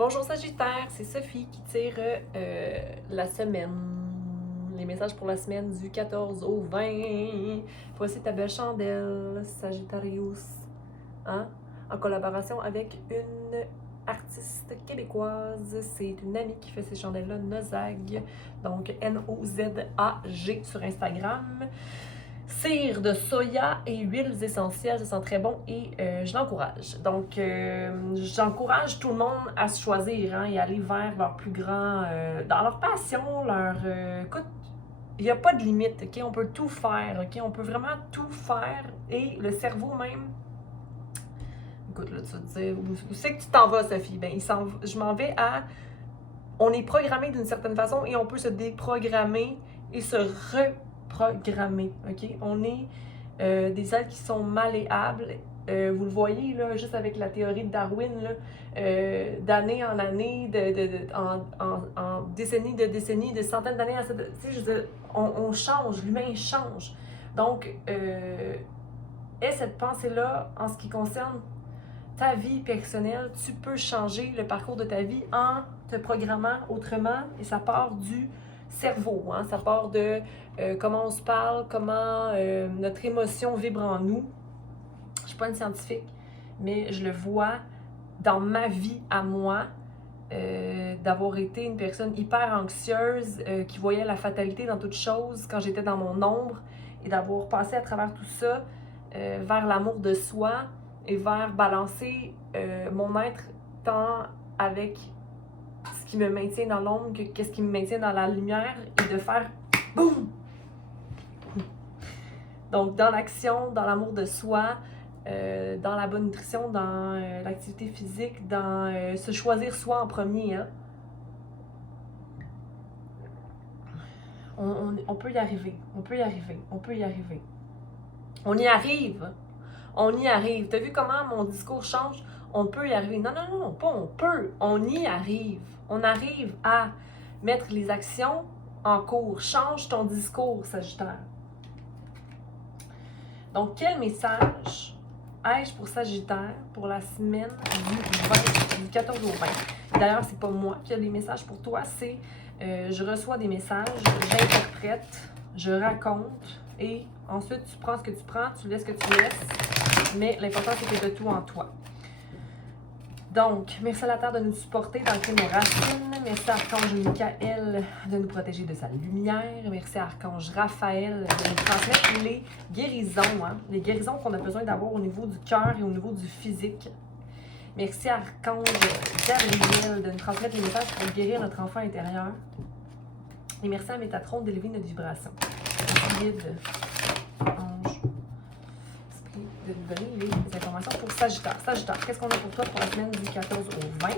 Bonjour Sagittaire, c'est Sophie qui tire la semaine, les messages pour la semaine du 14 au 20. Voici ta belle chandelle, Sagittarius, hein? En collaboration avec une artiste québécoise. C'est une amie qui fait ces chandelles-là, Nozag, donc Nozag sur Instagram. Cire de soya et huiles essentielles, ça sent très bon et je l'encourage. Donc, j'encourage tout le monde à se choisir et aller vers leur plus grand, dans leur passion, écoute, il n'y a pas de limite, ok? On peut tout faire, ok? On peut vraiment tout faire et le cerveau même. Écoute, là, tu vas te dire, où c'est que tu t'en vas, Sophie? Ben, je m'en vais à. On est programmé d'une certaine façon et on peut se déprogrammer et se reprogrammer, ok? On est des êtres qui sont malléables. Vous le voyez, là, juste avec la théorie de Darwin, d'année en année, en décennie de décennies, de centaines d'années, tu sais, on change, l'humain change. Donc, aie cette pensée-là en ce qui concerne ta vie personnelle. Tu peux changer le parcours de ta vie en te programmant autrement et ça part du cerveau, hein? Ça part de comment on se parle, comment notre émotion vibre en nous. Je ne suis pas une scientifique, mais je le vois dans ma vie à moi, d'avoir été une personne hyper anxieuse, qui voyait la fatalité dans toute chose quand j'étais dans mon ombre et d'avoir passé à travers tout ça vers l'amour de soi et vers balancer mon être tant avec ce qui me maintient dans l'ombre que qu'est-ce qui me maintient dans la lumière et de faire boum! Donc, dans l'action, dans l'amour de soi, dans la bonne nutrition, dans l'activité physique, dans se choisir soi en premier. Hein? On peut y arriver, on peut y arriver, on peut y arriver. On y arrive, on y arrive. T'as vu comment mon discours change? On peut y arriver. Non, non, non, pas on peut, on y arrive. On arrive à mettre les actions en cours. Change ton discours, Sagittaire. Donc, quel message ai-je pour Sagittaire pour la semaine du 14 au 20? D'ailleurs, c'est pas moi qui ai les messages pour toi, c'est je reçois des messages, j'interprète, je raconte et ensuite tu prends ce que tu prends, tu laisses ce que tu laisses, mais l'important c'est que tu as tout en toi. Donc, merci à la Terre de nous supporter dans le nos racines. Merci à Archange Michael de nous protéger de sa lumière. Merci à Archange Raphaël de nous transmettre les guérisons. Hein? Les guérisons qu'on a besoin d'avoir au niveau du cœur et au niveau du physique. Merci à Archange Gabriel de nous transmettre les messages pour guérir notre enfant intérieur. Et merci à Métatron d'élever notre vibration. Guide, ange, de nous donner les informations pour Sagittaire. Sagittaire, qu'est-ce qu'on a pour toi pour la semaine du 14 au 20?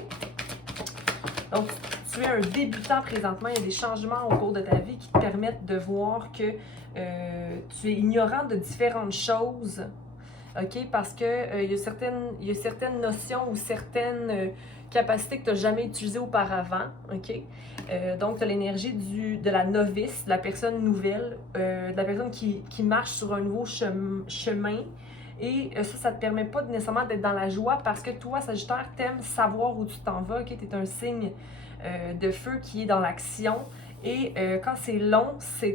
Donc, tu es un débutant présentement. Il y a des changements au cours de ta vie qui te permettent de voir que tu es ignorant de différentes choses. OK? Parce que il y a certaines notions ou certaines capacités que tu n'as jamais utilisées auparavant. OK? Donc, tu as l'énergie de la novice, de la personne nouvelle, de la personne qui marche sur un nouveau chemin. Et ça ne te permet pas nécessairement d'être dans la joie parce que toi, Sagittaire, t'aimes savoir où tu t'en vas. Okay? Tu es un signe de feu qui est dans l'action. Et quand c'est long,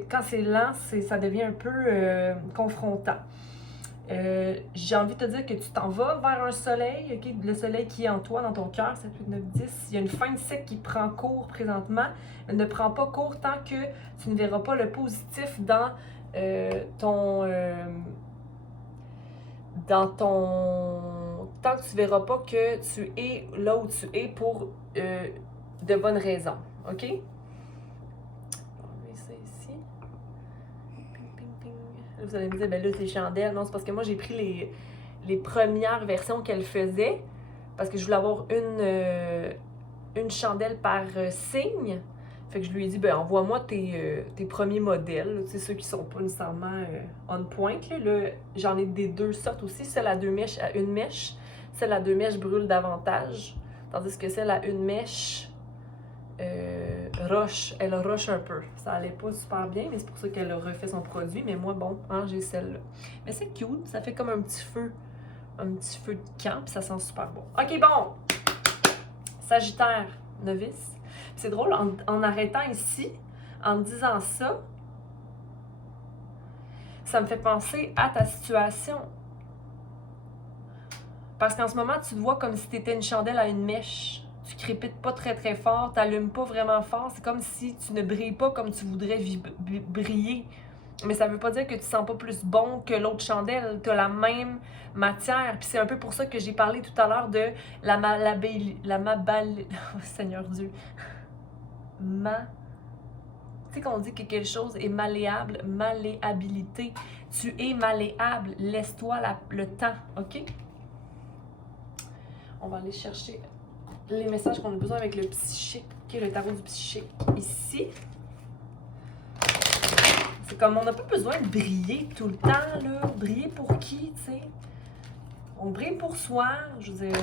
quand c'est lent, ça devient un peu confrontant. J'ai envie de te dire que tu t'en vas vers un soleil, okay? Le soleil qui est en toi, dans ton cœur, 7, 8, 9, 10. Il y a une fin de cycle qui prend cours présentement. Elle ne prend pas cours tant que tu ne verras pas le positif dans tant que tu ne verras pas que tu es là où tu es pour de bonnes raisons. OK? On va mettre ça ici. Ping, ping, ping. Là, vous allez me dire, ben là, c'est chandelle. Non, c'est parce que moi, j'ai pris les premières versions qu'elle faisait parce que je voulais avoir une chandelle par signe. Fait que je lui ai dit, ben envoie-moi tes premiers modèles, tu sais, ceux qui sont pas nécessairement on point. Là, j'en ai des deux sortes aussi. Celle à 2 mèches à 1 mèche. Celle à 2 mèches brûle davantage. Tandis que celle à 1 mèche elle roche un peu. Ça allait pas super bien, mais c'est pour ça qu'elle a refait son produit. Mais moi, bon, hein, j'ai celle-là. Mais c'est cute, ça fait comme un petit feu de camp, puis ça sent super bon. OK, bon! Sagittaire, novice. C'est drôle, en arrêtant ici, en disant ça, ça me fait penser à ta situation. Parce qu'en ce moment, tu te vois comme si tu étais une chandelle à une mèche. Tu crépites pas très très fort, tu n'allumes pas vraiment fort. C'est comme si tu ne brilles pas comme tu voudrais briller. Mais ça veut pas dire que tu sens pas plus bon que l'autre chandelle. Tu as la même matière. Puis c'est un peu pour ça que j'ai parlé tout à l'heure de oh, Seigneur Dieu. Tu sais qu'on dit que quelque chose est malléable, malléabilité. Tu es malléable. Laisse-toi le temps, OK? On va aller chercher les messages qu'on a besoin avec le psychique, le tarot du psychique ici. C'est comme on n'a pas besoin de briller tout le temps, là. Briller pour qui, tu sais? On brille pour soi, je veux dire.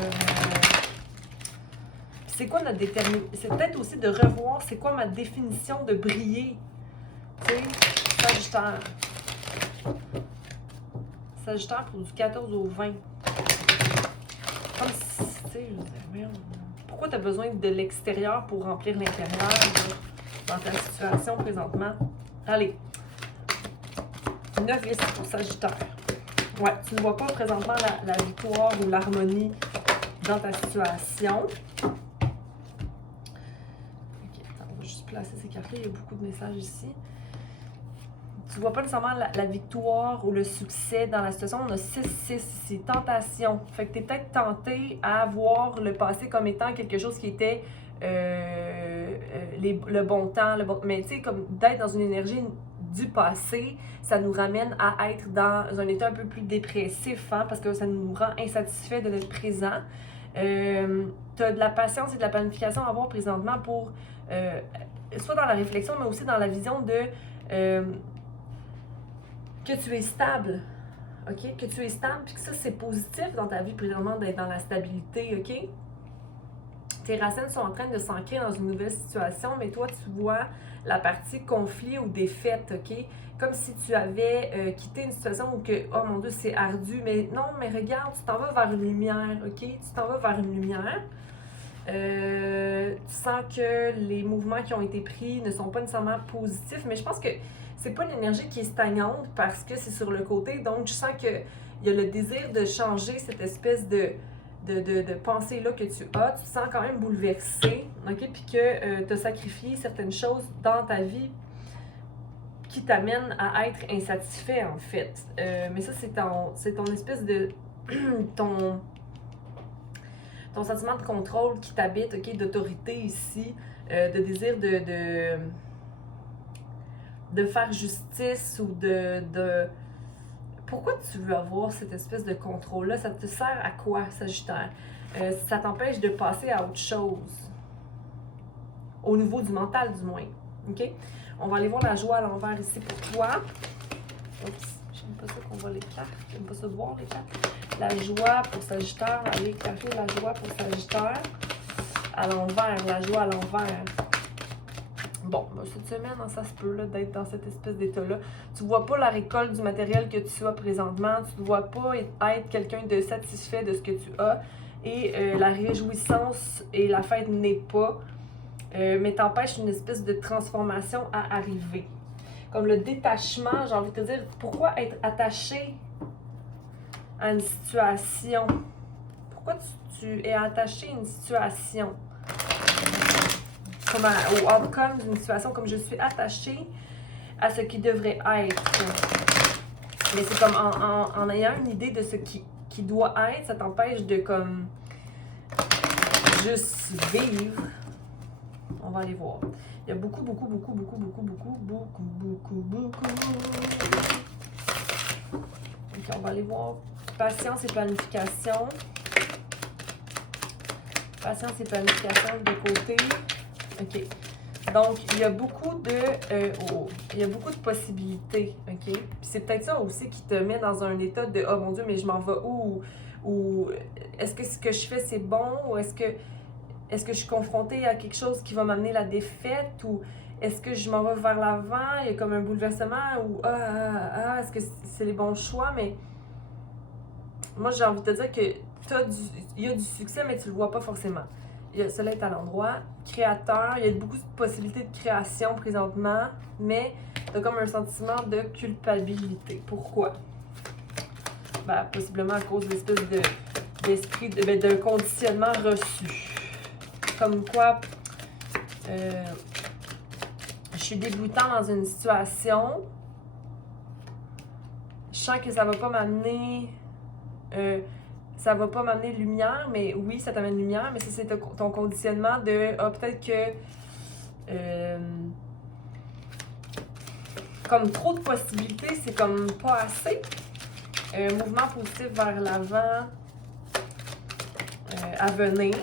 C'est quoi notre détermination? C'est peut-être aussi de revoir c'est quoi ma définition de briller. Tu sais, Sagittaire. Sagittaire pour du 14 au 20. Comme si, tu sais, je veux dire, merde. Pourquoi tu as besoin de l'extérieur pour remplir l'intérieur dans ta situation présentement? Allez. Novice pour Sagittaire. Ouais, tu ne vois pas présentement la victoire ou l'harmonie dans ta situation. Ok, attends, on va juste placer ces cartes-là. Il y a beaucoup de messages ici. Tu ne vois pas nécessairement la victoire ou le succès dans la situation. On a 6-6 ici. Tentation. Fait que tu es peut-être tenté à voir le passé comme étant quelque chose qui était le bon temps. Mais tu sais, comme d'être dans une énergie du passé, ça nous ramène à être dans un état un peu plus dépressif, hein, parce que ça nous rend insatisfaits de notre présent. Tu as de la patience et de la planification à avoir présentement pour, soit dans la réflexion, mais aussi dans la vision de que tu es stable, ok? Que tu es stable, puis que ça, c'est positif dans ta vie présentement d'être dans la stabilité, ok? Tes racines sont en train de s'ancrer dans une nouvelle situation, mais toi, tu vois la partie conflit ou défaite, ok? Comme si tu avais quitté une situation où que, oh mon Dieu, c'est ardu, mais non, mais regarde, tu t'en vas vers une lumière, ok? Tu t'en vas vers une lumière. Tu sens que les mouvements qui ont été pris ne sont pas nécessairement positifs, mais je pense que c'est pas une énergie qui est stagnante parce que c'est sur le côté, donc je sens qu'il y a le désir de changer cette espèce de pensée-là que tu as, tu te sens quand même bouleversé, ok? Puis que tu as sacrifié certaines choses dans ta vie qui t'amènent à être insatisfait, en fait. Mais ça, c'est ton espèce de... ton sentiment de contrôle qui t'habite, ok? D'autorité ici, de désir de faire justice ou de... Pourquoi tu veux avoir cette espèce de contrôle-là? Ça te sert à quoi, Sagittaire? Ça t'empêche de passer à autre chose. Au niveau du mental, du moins. OK? On va aller voir la joie à l'envers ici pour toi. Oups, j'aime pas ça qu'on voit les cartes. J'aime pas ça voir les cartes. La joie pour Sagittaire. Allez, éclairer la joie pour Sagittaire. À l'envers, la joie à l'envers. Bon, cette semaine, ça se peut là, d'être dans cette espèce d'état-là. Tu ne vois pas la récolte du matériel que tu as présentement. Tu ne vois pas être quelqu'un de satisfait de ce que tu as. Et la réjouissance et la fête n'est pas. Mais t'empêche une espèce de transformation à arriver. Comme le détachement, j'ai envie de te dire, pourquoi être attaché à une situation? Pourquoi tu es attaché à une situation? Comme au outcome d'une situation, comme je suis attachée à ce qui devrait être. Mais c'est comme en ayant une idée de ce qui doit être, ça t'empêche de comme juste vivre. On va aller voir. Il y a beaucoup. Ok, on va aller voir. Patience et planification. Patience et planification de côté. OK. Donc, il y a beaucoup de possibilités, OK? Puis c'est peut-être ça aussi qui te met dans un état de « Oh mon Dieu, mais je m'en vais où? » Ou est-ce que ce que je fais, c'est bon? Ou est-ce que je suis confrontée à quelque chose qui va m'amener la défaite? Ou est-ce que je m'en vais vers l'avant? Il y a comme un bouleversement? Ou est-ce que c'est les bons choix? Mais moi, j'ai envie de te dire que il y a du succès, mais tu le vois pas forcément. le soleil est à l'endroit. Créateur, il y a beaucoup de possibilités de création présentement, mais t'as comme un sentiment de culpabilité. Pourquoi? Ben, possiblement à cause de l'espèce d'esprit, d'un conditionnement reçu. Comme quoi, je suis débutant dans une situation, je sens que ça va pas m'amener lumière, mais oui, ça t'amène lumière, mais c'est ton conditionnement de peut-être que comme trop de possibilités, c'est comme pas assez. Mouvement positif vers l'avant à venir.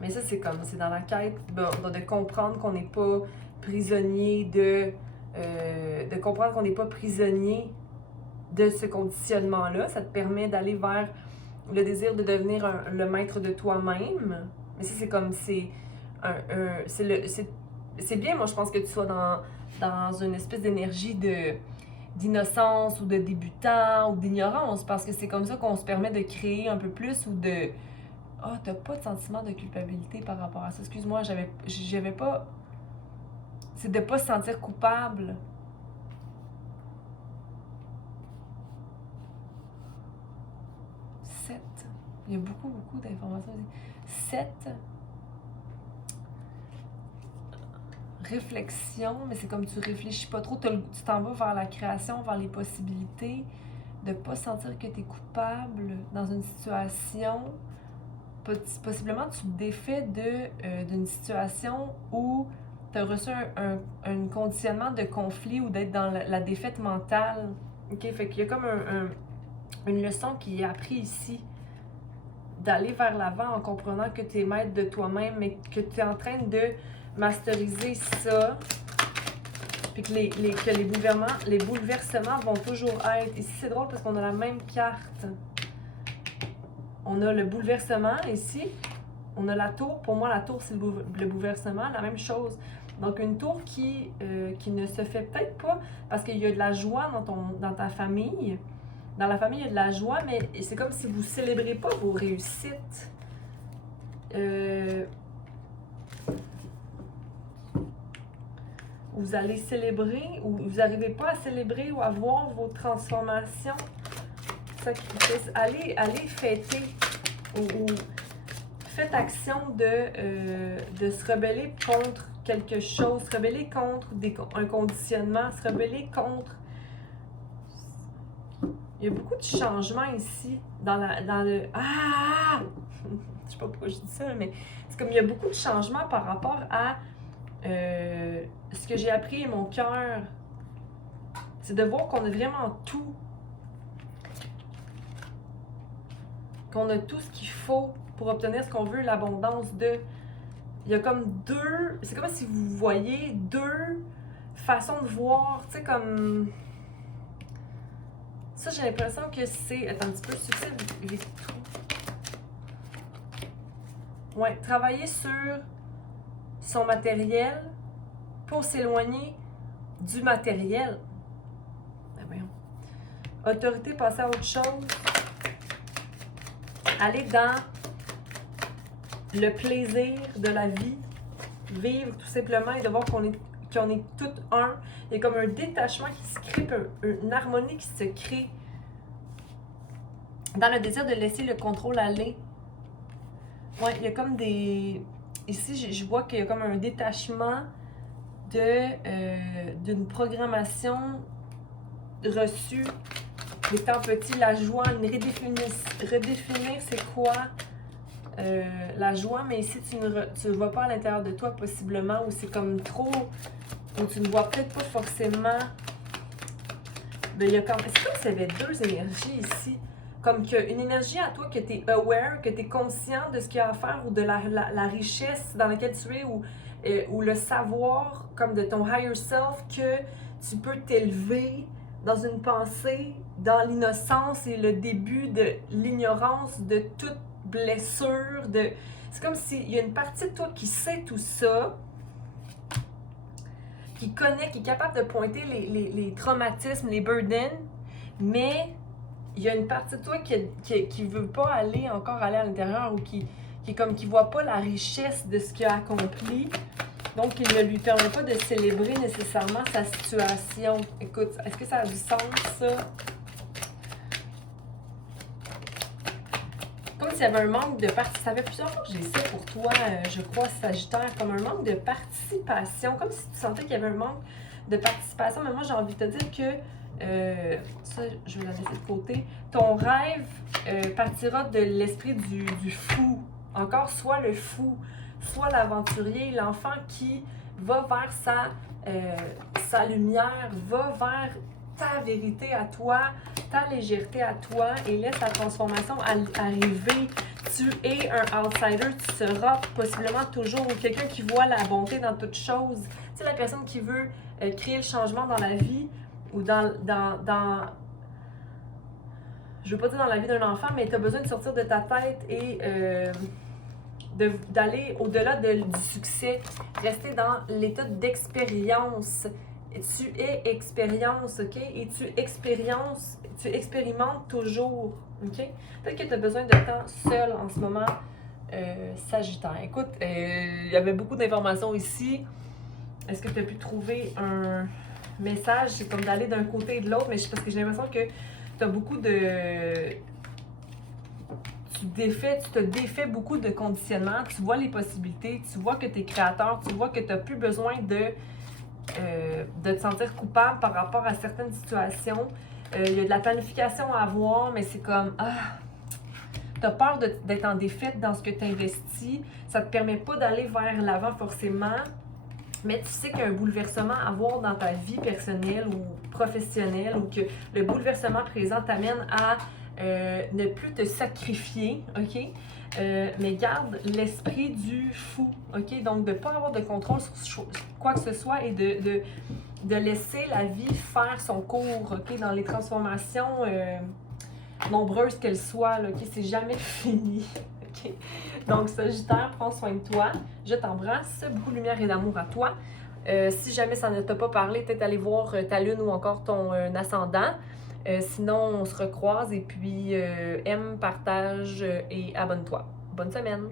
Mais ça, c'est dans la quête de comprendre qu'on n'est pas prisonnier de comprendre qu'on n'est pas prisonnier de ce conditionnement-là. Ça te permet d'aller vers le désir de devenir le maître de toi-même. Mais ça, c'est comme, c'est bien, moi, je pense que tu sois dans une espèce d'énergie d'innocence ou de débutant ou d'ignorance, parce que c'est comme ça qu'on se permet de créer un peu plus ou de... Ah, t'as pas de sentiment de culpabilité par rapport à ça. Excuse-moi, j'avais pas... C'est de pas se sentir coupable. Il y a beaucoup d'informations. 7. Réflexion, mais c'est comme tu réfléchis pas trop. Tu t'en vas vers la création, vers les possibilités. De pas sentir que tu es coupable dans une situation. Possiblement, tu te défais d'une situation où tu as reçu un conditionnement de conflit ou d'être dans la défaite mentale. OK? Fait qu'il y a comme une leçon qui est apprise ici. D'aller vers l'avant en comprenant que tu es maître de toi-même, mais que tu es en train de masteriser ça, puis que les bouleversements vont toujours être. Ici, c'est drôle parce qu'on a la même carte. On a le bouleversement ici, on a la tour. Pour moi, la tour, c'est le bouleversement, la même chose. Donc, une tour qui ne se fait peut-être pas parce qu'il y a de la joie dans ta famille. Dans la famille, il y a de la joie, mais c'est comme si vous ne célébrez pas vos réussites. Vous allez célébrer ou vous n'arrivez pas à célébrer ou à voir vos transformations. Sacrifice. Allez fêter ou faites action de se rebeller contre quelque chose, se rebeller contre un conditionnement, se rebeller contre... Il y a beaucoup de changements ici dans le... Ah! Je sais pas pourquoi je dis ça, mais c'est comme il y a beaucoup de changements par rapport à ce que j'ai appris et mon cœur. C'est de voir qu'on a vraiment tout. Qu'on a tout ce qu'il faut pour obtenir ce qu'on veut, l'abondance de... Il y a comme deux... C'est comme si vous voyez deux façons de voir, tu sais, comme... Ça, j'ai l'impression que c'est... Attends un petit peu, succès, victoire. Ouais, travailler sur son matériel pour s'éloigner du matériel. Ah, voyons. Autorité, passer à autre chose. Aller dans le plaisir de la vie. Vivre tout simplement et de voir qu'on est tout un. Il y a comme un détachement qui se crée, une harmonie qui se crée dans le désir de laisser le contrôle aller. Ouais, il y a comme des... Ici, je vois qu'il y a comme un détachement d'une programmation reçue étant petit, la joie, redéfinir c'est quoi la joie, mais ici tu ne vois pas à l'intérieur de toi possiblement, ou c'est comme trop, ou tu ne vois peut-être pas forcément. Ben, c'est comme s'il y avait deux énergies ici. Comme qu'il y a une énergie à toi que tu es aware, que tu es conscient de ce qu'il y a à faire, ou de la richesse dans laquelle tu es, ou le savoir comme de ton higher self, que tu peux t'élever dans une pensée, dans l'innocence et le début de l'ignorance de toute blessure. C'est comme s'il y a une partie de toi qui sait tout ça, qui connaît, qui est capable de pointer les traumatismes, les burdens, mais il y a une partie de toi qui veut pas aller encore aller à l'intérieur ou qui est comme qui voit pas la richesse de ce qu'il a accompli. Donc, il ne lui permet pas de célébrer nécessairement sa situation. Écoute, est-ce que ça a du sens, ça? Comme s'il y avait un manque de participation. Ça fait plusieurs fois que j'ai ça pour toi, je crois, Sagittaire, comme un manque de participation. Comme si tu sentais qu'il y avait un manque de participation. Mais moi, j'ai envie de te dire que, ça, je vais la laisser de côté. Ton rêve partira de l'esprit du fou. Encore, soit le fou, soit l'aventurier, l'enfant qui va vers sa lumière, va vers ta vérité à toi, ta légèreté à toi et laisse ta transformation arriver. Tu es un outsider, tu seras possiblement toujours quelqu'un qui voit la bonté dans toute chose. Tu sais, la personne qui veut créer le changement dans la vie ou dans je veux pas dire dans la vie d'un enfant, mais tu as besoin de sortir de ta tête et d'aller au-delà du succès, rester dans l'état d'expérience. Tu es expérience, OK? Et tu expérimentes toujours, OK? Peut-être que tu as besoin de temps seul en ce moment, Sagittaire. Écoute, il y avait beaucoup d'informations ici. Est-ce que tu as pu trouver un message? C'est comme d'aller d'un côté et de l'autre, mais parce que j'ai l'impression que tu as beaucoup de... Tu te défais beaucoup de conditionnements, tu vois les possibilités, tu vois que tu es créateur, tu vois que tu n'as plus besoin de te sentir coupable par rapport à certaines situations. Il y a de la planification à avoir, mais c'est comme, tu as peur d'être en défaite dans ce que tu investis, ça ne te permet pas d'aller vers l'avant forcément, mais tu sais qu'il y a un bouleversement à avoir dans ta vie personnelle ou professionnelle, ou que le bouleversement présent t'amène à ne plus te sacrifier, OK? Mais garde l'esprit du fou, OK? Donc, de ne pas avoir de contrôle sur quoi que ce soit et de laisser la vie faire son cours, OK? Dans les transformations nombreuses qu'elles soient, là, OK? C'est jamais fini, OK? Donc, Sagittaire, prends soin de toi. Je t'embrasse. Beaucoup de lumière et d'amour à toi. Si jamais ça ne t'a pas parlé, peut-être aller voir ta lune ou encore ton ascendant. Sinon, on se recroise et puis aime, partage et abonne-toi. Bonne semaine!